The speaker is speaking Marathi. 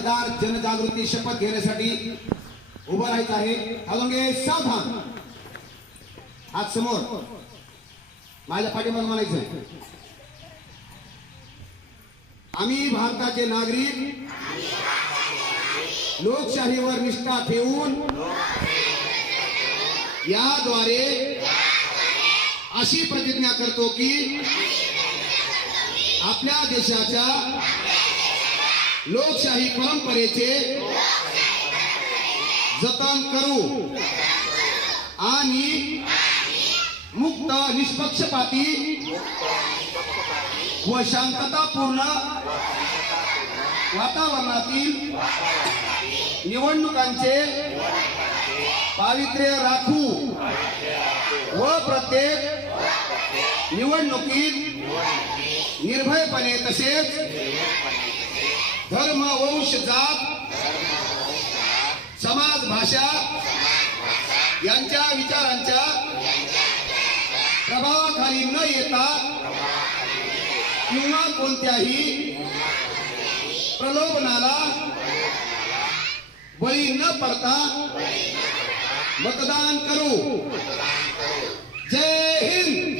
मतदार जनजागृती शपथ घेण्यासाठी उभं राहायचं आहे। अजून सावधान, हात समोर, माझ्या पाठीमागे म्हणायचं, आम्ही भारताचे नागरिक लोकशाहीवर निष्ठा ठेवून याद्वारे अशी प्रतिज्ञा करतो की आपल्या देशाच्या लोकशाही परंपरेचे जतन करू आणि मुक्त, निष्पक्षपाती व शांततापूर्ण वातावरणातील निवडणुकांचे पावित्र्य राखू व प्रत्येक निवडणुकीत निर्भयपणे तसेच धर्म, वंश, जात, समाज, भाषा यांच्या विचारांच्या प्रभावाखाली न येता किंवा कोणत्याही प्रलोभनाला बळी न पडता मतदान करू। जय हिंद।